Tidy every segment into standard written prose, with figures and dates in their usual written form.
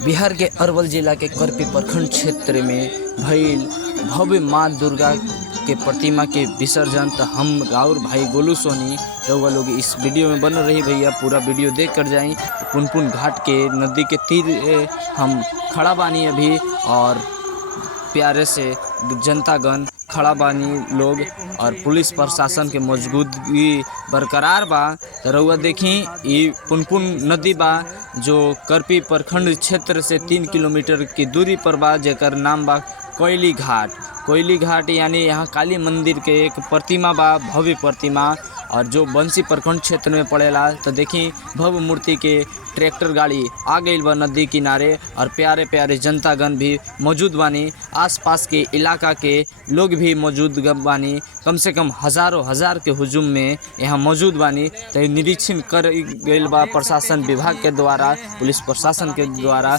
बिहार के अरवल जिला के करपी प्रखंड क्षेत्र में भइल भव्य माँ दुर्गा के प्रतिमा के विसर्जन। तो हम राउर भाई गोलू सोनी रउआ लोग इस वीडियो में बन रही भैया, पूरा वीडियो देख कर जाएं। पुनपुन घाट के नदी के तीर हम खड़ा बानी अभी, और प्यारे से जनतागण खड़ा बानी लोग, और पुलिस प्रशासन के मौजूदगी बरकरार बा। तो रउआ देखी ये पुनपुन नदी बा जो करपी प्रखंड क्षेत्र से 3 किलोमीटर की दूरी पर बा, जेकर नाम बा कोयली घाट। कोयली घाट यानी यहाँ काली मंदिर के एक प्रतिमा बा, भव्य प्रतिमा, और जो बंसी प्रखंड क्षेत्र में पड़ेला। तो देखी भव्य मूर्ति के ट्रैक्टर गाड़ी आ गई बा नदी किनारे, और प्यारे प्यारे जनतागण भी मौजूद बानी। आसपास के इलाका के लोग भी मौजूद बानी, कम से कम हज़ारों हजार के हुजूम में यहाँ मौजूद बानी। तो निरीक्षण कर गई बा प्रशासन विभाग के द्वारा, पुलिस प्रशासन के द्वारा।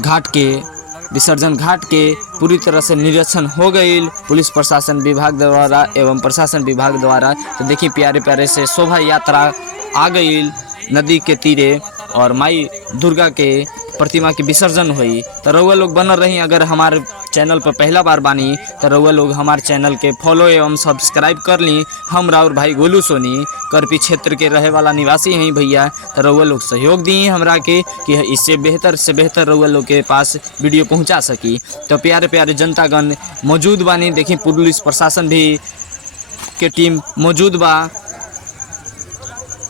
घाट के विसर्जन घाट के पूरी तरह से निरीक्षण हो गई पुलिस प्रशासन विभाग द्वारा एवं प्रशासन विभाग द्वारा। तो देखिए प्यारे प्यारे से शोभा यात्रा आ गई नदी के तीरे, और माई दुर्गा के प्रतिमा की विसर्जन हुई। तो रउआ लोग बन रही, अगर हमारे चैनल पर पहला बार बानी तो रउआ लोग हमारे चैनल के फॉलो एवं सब्सक्राइब कर ली। हम राउर भाई गोलू सोनी करपी क्षेत्र के रहे वाला निवासी हैं भैया। तो रउआ लोग सहयोग दी हमरा के कि इससे बेहतर से बेहतर रउआ लोग के पास वीडियो पहुंचा सकी। तो प्यारे प्यारे जनतागण मौजूद बानी, देखी पुलिस प्रशासन भी के टीम मौजूद बा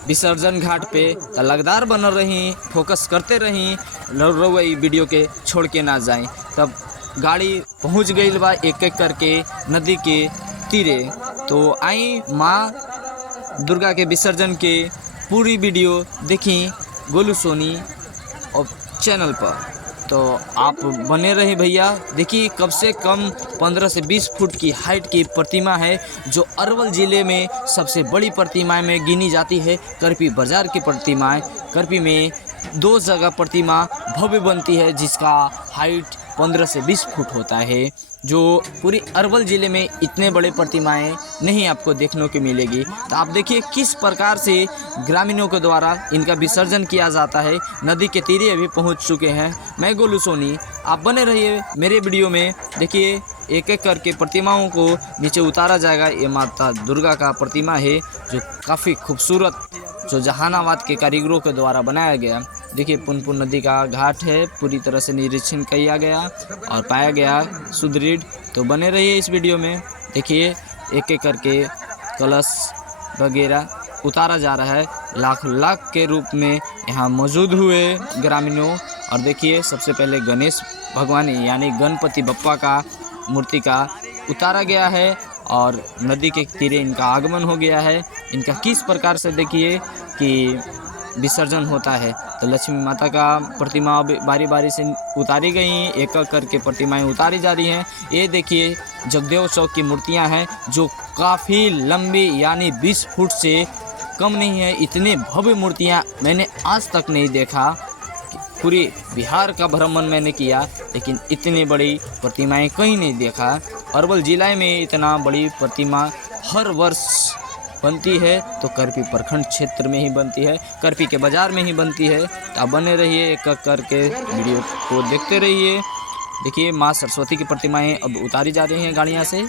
विसर्जन घाट पे। तो लगातार बन रही, फोकस करते रही, रउआ वीडियो के छोड़ के ना जाएं। तब गाड़ी पहुंच गई बा एक एक करके नदी के तीरे। तो आई माँ दुर्गा के विसर्जन के पूरी वीडियो देखी गोलू सोनी और चैनल पर। तो आप बने रहे भैया। देखिए कम से कम 15 से 20 फुट की हाइट की प्रतिमा है, जो अरवल ज़िले में सबसे बड़ी प्रतिमाएं में गिनी जाती है। करपी बाजार की प्रतिमाएं, करपी में 2 जगह प्रतिमा भव्य बनती है, जिसका हाइट 15 से 20 फुट होता है, जो पूरी अरवल ज़िले में इतने बड़े प्रतिमाएं नहीं आपको देखने को मिलेगी। तो आप देखिए किस प्रकार से ग्रामीणों के द्वारा इनका विसर्जन किया जाता है। नदी के तीरे अभी पहुंच चुके हैं। मैं गोलू सोनी, आप बने रहिए मेरे वीडियो में। देखिए एक एक करके प्रतिमाओं को नीचे उतारा जाएगा। ये माता दुर्गा का प्रतिमा है, जो काफ़ी खूबसूरत, जो जहानाबाद के कारीगरों के द्वारा बनाया गया। देखिए पुनपुन नदी का घाट है, पूरी तरह से निरीक्षण किया गया और पाया गया सुदृढ़। तो बने रहिए इस वीडियो में। देखिए एक एक करके कलश वगैरह उतारा जा रहा है, लाख लाख के रूप में यहाँ मौजूद हुए ग्रामीणों। और देखिए सबसे पहले गणेश भगवान यानी गणपति बप्पा का मूर्ति का उतारा गया है, और नदी के तीरे इनका आगमन हो गया है। इनका किस प्रकार से देखिए कि विसर्जन होता है। तो लक्ष्मी माता का प्रतिमा बारी बारी से उतारी गई, एक एक करके प्रतिमाएं उतारी जा रही हैं। ये देखिए जगदेव चौक की मूर्तियां हैं, जो काफ़ी लंबी यानी 20 फुट से कम नहीं है। इतने भव्य मूर्तियां मैंने आज तक नहीं देखा। पूरी बिहार का भ्रमण मैंने किया, लेकिन इतनी बड़ी प्रतिमाएं कहीं नहीं देखा। अरवल जिला में इतना बड़ी प्रतिमा हर वर्ष बनती है, तो करपी प्रखंड क्षेत्र में ही बनती है, करपी के बाज़ार में ही बनती है। तो आप बने रहिए, एक एक करके वीडियो को देखते रहिए। देखिए माँ सरस्वती की प्रतिमाएं अब उतारी जा रही हैं गाड़ियाँ से,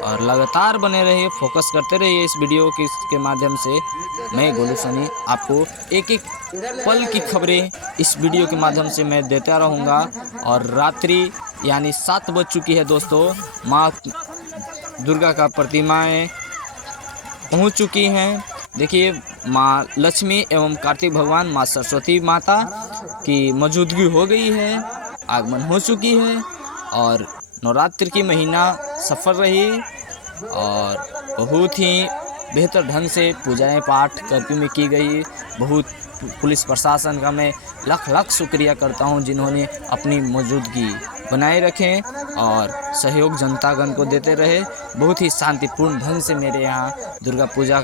और लगातार बने रहिए, फोकस करते रहिए इस वीडियो के माध्यम से। मैं गोलू सोनी आपको एक एक पल की खबरें इस वीडियो के माध्यम से मैं देता रहूँगा। और रात्रि यानी 7 बज चुकी है दोस्तों। माँ दुर्गा का प्रतिमाएं पहुंच चुकी हैं। देखिए माँ लक्ष्मी एवं कार्तिक भगवान माँ सरस्वती माता की मौजूदगी हो गई है, आगमन हो चुकी है। और नवरात्रि की महीना सफल रही, और बहुत ही बेहतर ढंग से पूजाएं पाठ करपी में की गई। बहुत पुलिस प्रशासन का मैं लाख लाख शुक्रिया करता हूं, जिन्होंने अपनी मौजूदगी बनाए रखें और सहयोग जनतागण को देते रहे। बहुत ही शांतिपूर्ण ढंग से मेरे यहाँ दुर्गा पूजा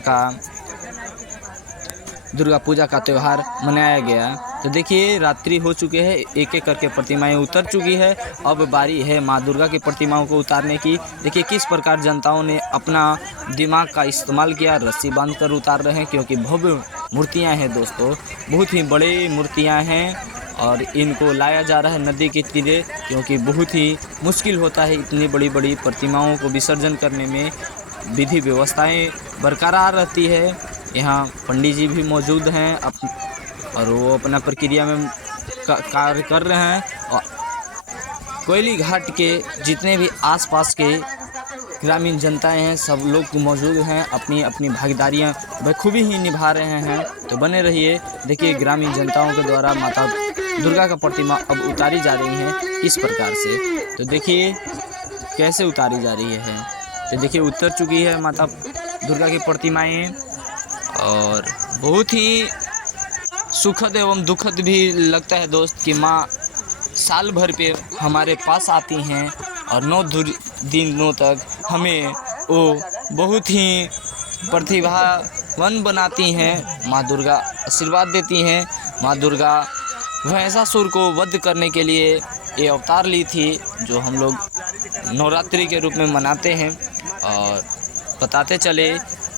का त्यौहार मनाया गया। तो देखिए रात्रि हो चुके हैं, एक एक करके प्रतिमाएं उतर चुकी है। अब बारी है माँ दुर्गा की प्रतिमाओं को उतारने की। देखिए किस प्रकार जनताओं ने अपना दिमाग का इस्तेमाल किया, रस्सी बांधकर उतार रहे हैं, क्योंकि भव्य मूर्तियां हैं दोस्तों, बहुत ही बड़ी मूर्तियां हैं। और इनको लाया जा रहा है नदी के तीरे, क्योंकि बहुत ही मुश्किल होता है इतनी बड़ी बड़ी प्रतिमाओं को विसर्जन करने में। विधि व्यवस्थाएं बरकरार रहती है। यहाँ पंडित जी भी मौजूद हैं और वो अपना प्रक्रिया में कार्य कर रहे हैं। और कोयली घाट के जितने भी आसपास के ग्रामीण जनताएं हैं सब लोग मौजूद हैं, अपनी अपनी भागीदारियां बखूबी ही निभा रहे हैं। तो बने रहिए। देखिए ग्रामीण जनताओं के द्वारा माता दुर्गा का प्रतिमा अब उतारी जा रही है किस प्रकार से। तो देखिए कैसे उतारी जा रही है। तो देखिए उतर चुकी है माता दुर्गा की प्रतिमाएं और बहुत ही सुखद एवं दुखद भी लगता है दोस्त कि माँ साल भर पे हमारे पास आती हैं और 9 दिनों तक हमें वो बहुत ही प्रतिभावान बनाती हैं। माँ दुर्गा आशीर्वाद देती हैं। माँ दुर्गा महिषासुर को वध करने के लिए ये अवतार ली थी, जो हम लोग नवरात्रि के रूप में मनाते हैं। और बताते चले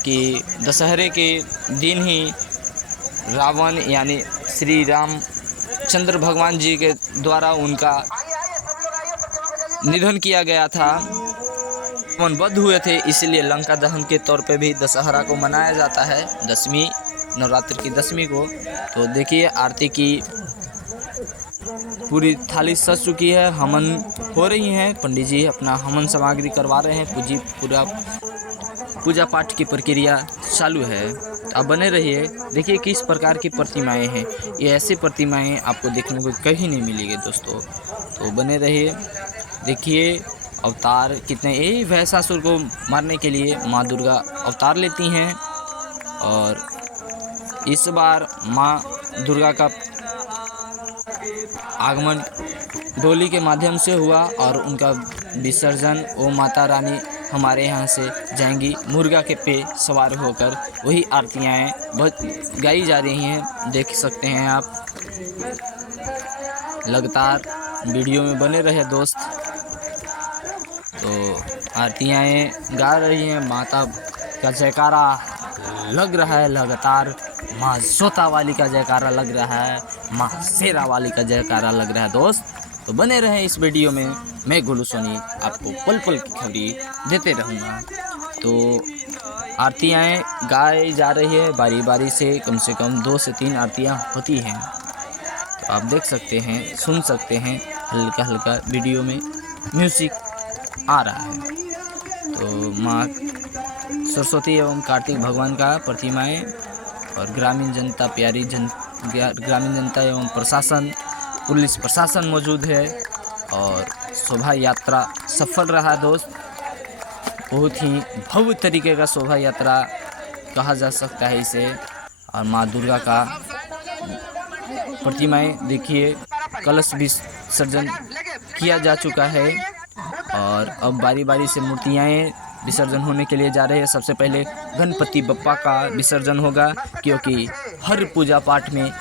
कि दशहरे के दिन ही रावण यानी श्री रामचंद्र भगवान जी के द्वारा उनका निधन किया गया था, वध हुए थे, इसलिए लंका दहन के तौर पे भी दशहरा को मनाया जाता है, दसवीं नवरात्रि की 10वीं को। तो देखिए आरती की पूरी थाली सज चुकी है, हवन हो रही हैं, पंडित जी अपना हवन सामग्री करवा रहे हैं, पूजा पाठ की प्रक्रिया चालू है। आप बने रहिए। देखिए किस प्रकार की प्रतिमाएं हैं, ये ऐसी प्रतिमाएं आपको देखने को कहीं नहीं मिलेगी दोस्तों। तो बने रहिए। देखिए अवतार कितने, यही महिषासुर को मारने के लिए माँ दुर्गा अवतार लेती हैं। और इस बार माँ दुर्गा का आगमन डोली के माध्यम से हुआ और उनका विसर्जन वो माता रानी हमारे यहाँ से जाएंगी मुर्गा के पे सवार होकर। वही आरतियाँ बहुत गाई जा रही हैं, देख सकते हैं आप। लगातार वीडियो में बने रहे दोस्त। तो आरतियाँ गा रही हैं, माता का जयकारा लग रहा है लगातार, माँ जोता वाली का जयकारा लग रहा है, माँ शेरा वाली का जयकारा लग रहा है दोस्त। तो बने रहें इस वीडियो में। मैं गोलू सोनी आपको पल पल की खबरें देते रहूँगा। तो आरतियाँ गाई जा रही है बारी बारी से कम 2 से 3 आरतियाँ होती हैं। तो आप देख सकते हैं, सुन सकते हैं, हल्का हल्का वीडियो में म्यूज़िक आ रहा है। तो माँ सरस्वती एवं कार्तिक भगवान का प्रतिमाएं और ग्रामीण जनता ग्रामीण जनता एवं प्रशासन, पुलिस प्रशासन मौजूद है। और शोभा यात्रा सफल रहा दोस्त, बहुत ही भव्य तरीके का शोभा यात्रा कहा जा सकता है इसे। और माँ दुर्गा का प्रतिमाएं देखिए, कलश विसर्जन किया जा चुका है और अब बारी बारी से मूर्तियाँ विसर्जन होने के लिए जा रहे हैं। सबसे पहले गणपति बप्पा का विसर्जन होगा, क्योंकि हर पूजा पाठ में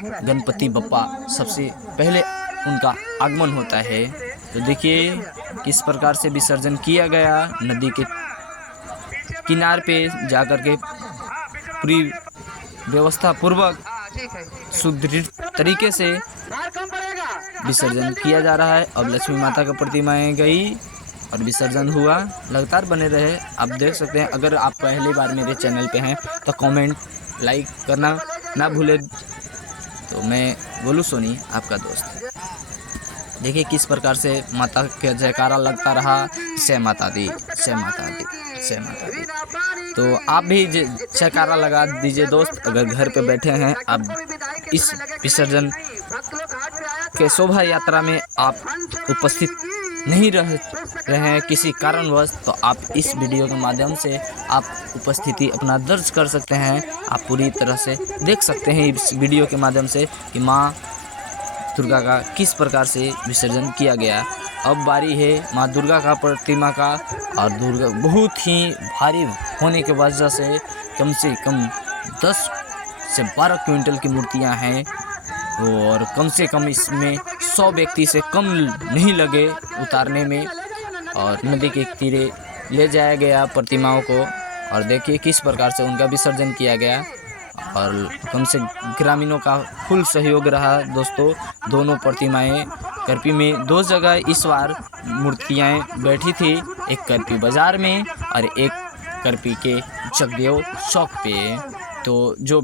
गणपति बप्पा सबसे पहले उनका आगमन होता है। तो देखिए किस प्रकार से विसर्जन किया गया। नदी के किनारे पे जाकर के पूरी व्यवस्था पूर्वक सुदृढ़ तरीके से विसर्जन किया जा रहा है। अब लक्ष्मी माता का प्रतिमाएं गई और विसर्जन हुआ। लगातार बने रहे। आप देख सकते हैं, अगर आप पहली बार मेरे चैनल पे हैं तो कमेंट लाइक करना ना भूलें। तो मैं गोलू सोनी आपका दोस्त। देखिए किस प्रकार से माता का जयकारा लगता रहा, जय माता दी, जय माता दी, जय माता दी। तो आप भी जयकारा लगा दीजिए दोस्त। अगर घर पे बैठे हैं, आप इस विसर्जन के शोभा यात्रा में आप उपस्थित नहीं रह रहे हैं किसी कारणवश, तो आप इस वीडियो के माध्यम से आप उपस्थिति अपना दर्ज कर सकते हैं। आप पूरी तरह से देख सकते हैं इस वीडियो के माध्यम से कि माँ दुर्गा का किस प्रकार से विसर्जन किया गया। अब बारी है माँ दुर्गा का प्रतिमा का। और दुर्गा बहुत ही भारी होने की वजह से कम 10 से 12 क्विंटल की मूर्तियाँ हैं और कम से कम इसमें 100 व्यक्ति से कम नहीं लगे उतारने में। और नदी के तीरे ले जाया गया प्रतिमाओं को और देखिए किस प्रकार से उनका विसर्जन किया गया। और कम से ग्रामीणों का फुल सहयोग रहा दोस्तों। दोनों प्रतिमाएं करपी में 2 जगह इस बार मूर्तियाँ बैठी थी, एक करपी बाज़ार में और एक करपी के जगदेव चौक पे। तो जो